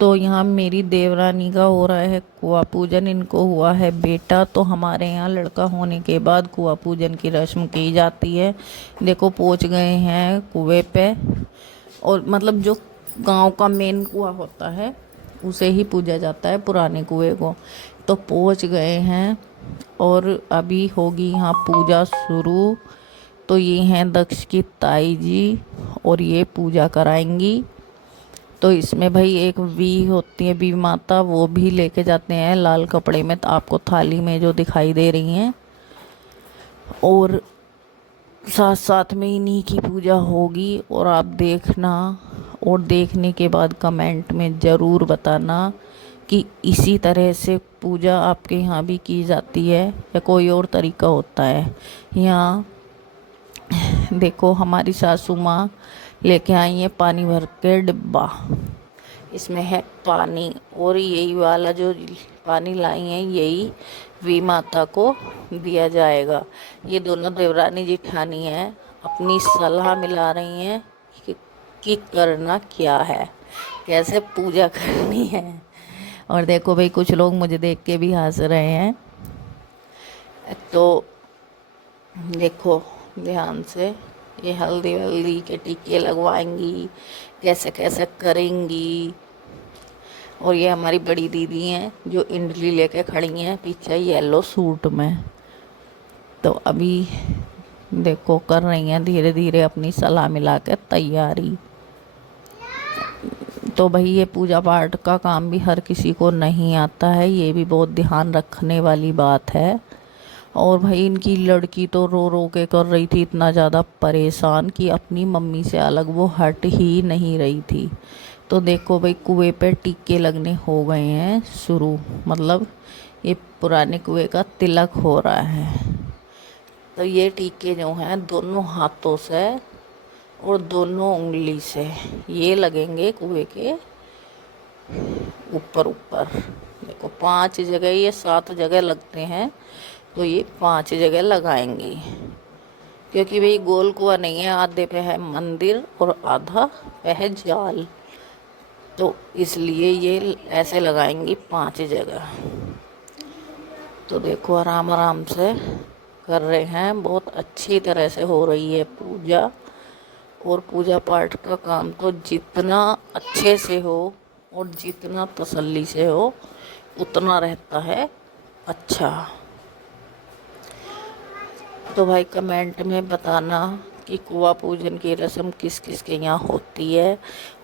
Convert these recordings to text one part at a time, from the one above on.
तो यहाँ मेरी देवरानी का हो रहा है कुआं पूजन। इनको हुआ है बेटा, तो हमारे यहाँ लड़का होने के बाद कुआं पूजन की रस्म की जाती है। देखो पहुँच गए हैं कुएं पे। और मतलब जो गांव का मेन कुआं होता है उसे ही पूजा जाता है, पुराने कुएं को। तो पहुँच गए हैं और अभी होगी यहाँ पूजा शुरू। तो ये हैं दक्ष की ताई जी और ये पूजा कराएंगी। तो इसमें भाई एक वी होती है, वी माता, वो भी लेके जाते हैं लाल कपड़े में, तो आपको थाली में जो दिखाई दे रही हैं। और साथ साथ में इन्हीं की पूजा होगी और आप देखना। और देखने के बाद कमेंट में ज़रूर बताना कि इसी तरह से पूजा आपके यहाँ भी की जाती है या कोई और तरीका होता है। यहाँ देखो हमारी सासू माँ लेके आई है पानी भर के डिब्बा। इसमें है पानी, और यही वाला जो पानी लाई है यही वी माता को दिया जाएगा। ये दोनों देवरानी जिठानी हैं, अपनी सलाह मिला रही हैं कि करना क्या है, कैसे पूजा करनी है। और देखो भाई कुछ लोग मुझे देख के भी हंस रहे हैं। तो देखो ध्यान से, ये हल्दी वल्दी के टीके लगवाएंगी, कैसे कैसे करेंगी। और ये हमारी बड़ी दीदी हैं जो इडली लेके खड़ी हैं पीछे येलो सूट में। तो अभी देखो कर रही हैं धीरे धीरे अपनी सलाह मिला के तैयारी। तो भाई ये पूजा पाठ का काम भी हर किसी को नहीं आता है, ये भी बहुत ध्यान रखने वाली बात है। और भाई इनकी लड़की तो रो रो के कर रही थी, इतना ज़्यादा परेशान कि अपनी मम्मी से अलग वो हट ही नहीं रही थी। तो देखो भाई कुएं पे टीके लगने हो गए हैं शुरू, मतलब ये पुराने कुएं का तिलक हो रहा है। तो ये टीके जो हैं दोनों हाथों से और दोनों उंगली से ये लगेंगे कुएं के ऊपर ऊपर। देखो 5 जगह, ये 7 जगह लगते हैं, तो ये 5 जगह लगाएंगी। क्योंकि भाई गोल कुआं नहीं है, आधे पे है मंदिर और आधा पे है जाल, तो इसलिए ये ऐसे लगाएंगी 5 जगह। तो देखो आराम आराम से कर रहे हैं, बहुत अच्छी तरह से हो रही है पूजा। और पूजा पाठ का काम तो जितना अच्छे से हो और जितना तसल्ली से हो उतना रहता है अच्छा। तो भाई कमेंट में बताना कि कुआं पूजन की रस्म किस किस के यहाँ होती है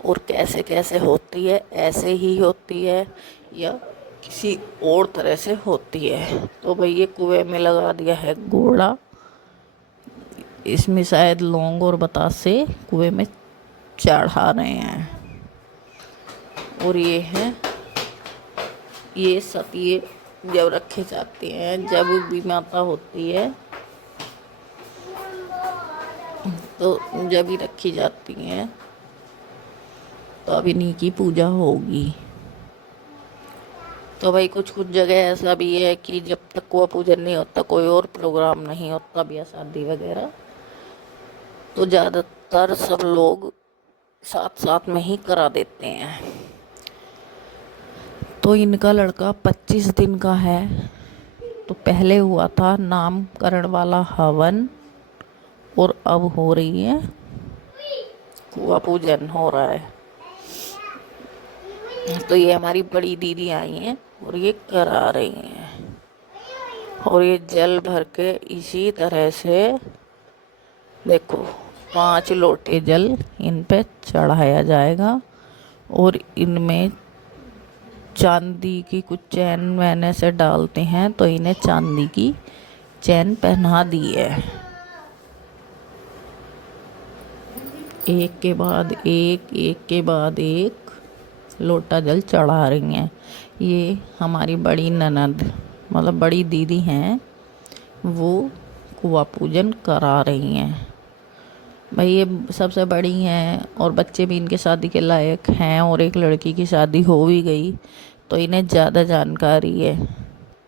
और कैसे कैसे होती है, ऐसे ही होती है या किसी और तरह से होती है। तो भाई ये कुएं में लगा दिया है घोड़ा, इसमें शायद लौंग और बतासे कुएं में चढ़ा रहे हैं। और ये है, ये सब ये जब रखे जाते हैं जब भी माता होती है तो जब भी रखी जाती हैं तो अब इन्हीं की पूजा होगी। तो भाई कुछ कुछ जगह ऐसा भी है कि जब तक कुआं पूजन नहीं होता, कोई और प्रोग्राम नहीं होता, ब्याह शादी वगैरह, तो ज़्यादातर सब लोग साथ साथ में ही करा देते हैं। तो इनका लड़का 25 दिन का है। तो पहले हुआ था नामकरण वाला हवन और अब हो रही है कुआं पूजन हो रहा है। तो ये हमारी बड़ी दीदी आई हैं और ये करा रही हैं। और ये जल भर के इसी तरह से देखो 5 लोटे जल इन पे चढ़ाया जाएगा। और इनमें चांदी की कुछ चैन वैन ऐसे डालते हैं, तो इन्हें चांदी की चैन पहना दी है। एक के बाद एक, एक के बाद एक लोटा जल चढ़ा रही हैं। ये हमारी बड़ी ननद मतलब बड़ी दीदी हैं, वो कुआं पूजन करा रही हैं। भाई ये सबसे बड़ी हैं और बच्चे भी इनके शादी के लायक हैं और एक लड़की की शादी हो भी गई, तो इन्हें ज़्यादा जानकारी है,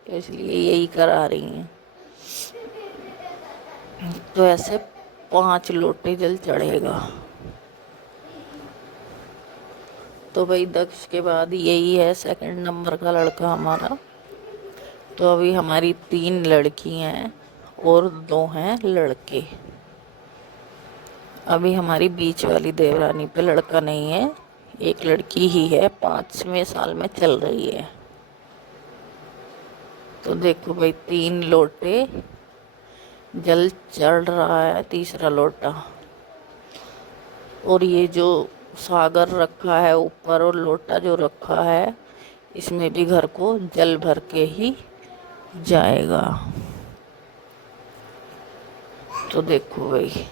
तो इसलिए यही करा रही हैं। तो ऐसे 5 लोटे जल चढ़ेगा। तो भाई दक्ष के बाद यही है सेकंड नंबर का लड़का हमारा। तो अभी हमारी 3 लड़की हैं और 2 हैं लड़के। अभी हमारी बीच वाली देवरानी पे लड़का नहीं है, एक लड़की ही है, 5वें साल में चल रही है। तो देखो भाई 3 लोटे जल चढ़ रहा है, तीसरा लोटा। और ये जो सागर रखा है ऊपर और लोटा जो रखा है, इसमें भी घर को जल भर के ही जाएगा। तो देखो भाई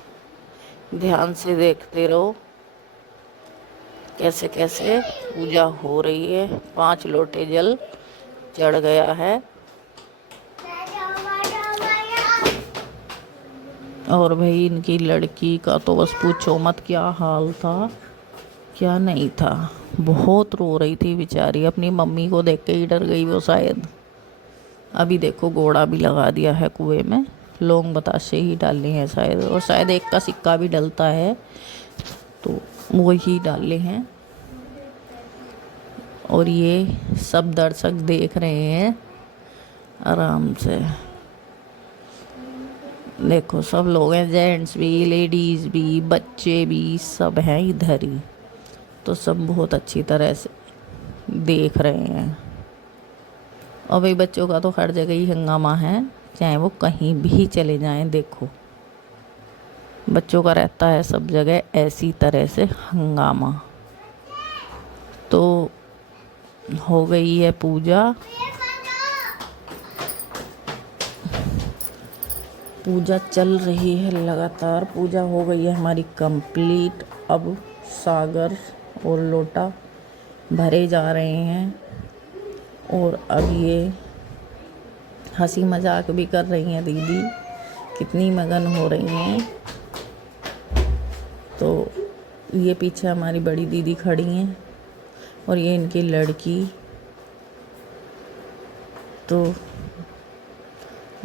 ध्यान से देखते रहो कैसे कैसे पूजा हो रही है। 5 लोटे जल चढ़ गया है। और भाई इनकी लड़की का तो बस पूछो मत, क्या हाल था क्या नहीं था। बहुत रो रही थी बेचारी, अपनी मम्मी को देख के ही डर गई वो शायद। अभी देखो घोड़ा भी लगा दिया है कुएं में, लौंग बताशे ही डालने हैं शायद, और शायद एक का सिक्का भी डलता है तो वो ही डाले हैं। और ये सब दर्शक देख रहे हैं आराम से। देखो सब लोग हैं, जेंट्स भी, लेडीज़ भी, बच्चे भी, सब हैं इधर ही। तो सब बहुत अच्छी तरह से देख रहे हैं। और भाई बच्चों का तो हर जगह ही हंगामा है, चाहे वो कहीं भी चले जाएं। देखो बच्चों का रहता है सब जगह ऐसी तरह से हंगामा। तो हो गई है पूजा। पूजा चल रही है लगातार, पूजा हो गई है हमारी कंप्लीट। अब सागर और लोटा भरे जा रहे हैं। और अब ये हंसी मजाक भी कर रही हैं दीदी, कितनी मगन हो रही हैं। तो ये पीछे हमारी बड़ी दीदी खड़ी हैं और ये इनकी लड़की। तो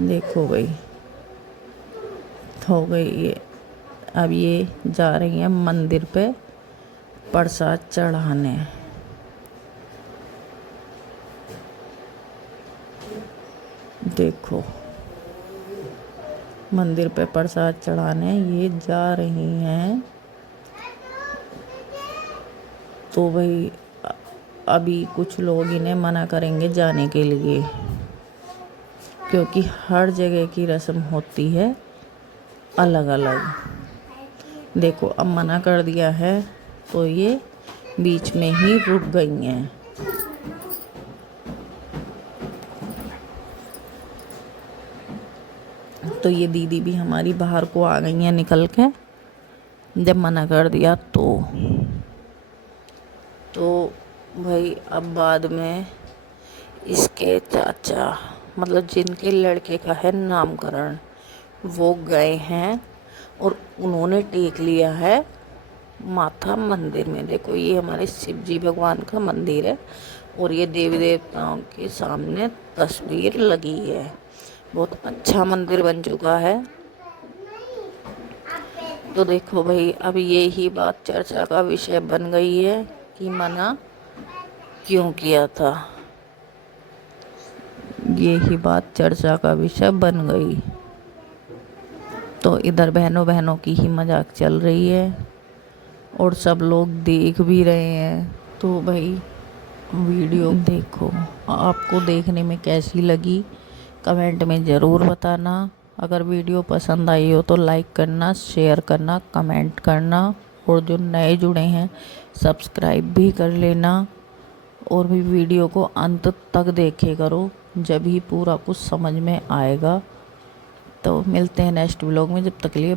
देखो भाई हो गई ये। अब ये जा रही हैं मंदिर पे प्रसाद चढ़ाने। देखो मंदिर पे प्रसाद चढ़ाने ये जा रही हैं। तो भाई अभी कुछ लोग इन्हें मना करेंगे जाने के लिए, क्योंकि हर जगह की रस्म होती है अलग अलग। देखो अब मना कर दिया है तो ये बीच में ही रुक गई हैं। तो ये दीदी भी हमारी बाहर को आ गई हैं निकल के, जब मना कर दिया तो भाई अब बाद में इसके चाचा, मतलब जिनके लड़के का है नामकरण, वो गए हैं और उन्होंने टेक लिया है माथा मंदिर में। देखो ये हमारे शिव जी भगवान का मंदिर है और ये देवी देवताओं के सामने तस्वीर लगी है। बहुत अच्छा मंदिर बन चुका है। तो देखो भाई अब ये ही बात चर्चा का विषय बन गई है कि मना क्यों किया था। ये ही बात चर्चा का विषय बन गई। तो इधर बहनों की ही मजाक चल रही है और सब लोग देख भी रहे हैं। तो भाई वीडियो देखो, आपको देखने में कैसी लगी कमेंट में ज़रूर बताना। अगर वीडियो पसंद आई हो तो लाइक करना, शेयर करना, कमेंट करना, और जो नए जुड़े हैं सब्सक्राइब भी कर लेना। और भी वीडियो को अंत तक देखे करो, जब ही पूरा कुछ समझ में आएगा। तो मिलते हैं नेक्स्ट व्लॉग में, जब तक के लिए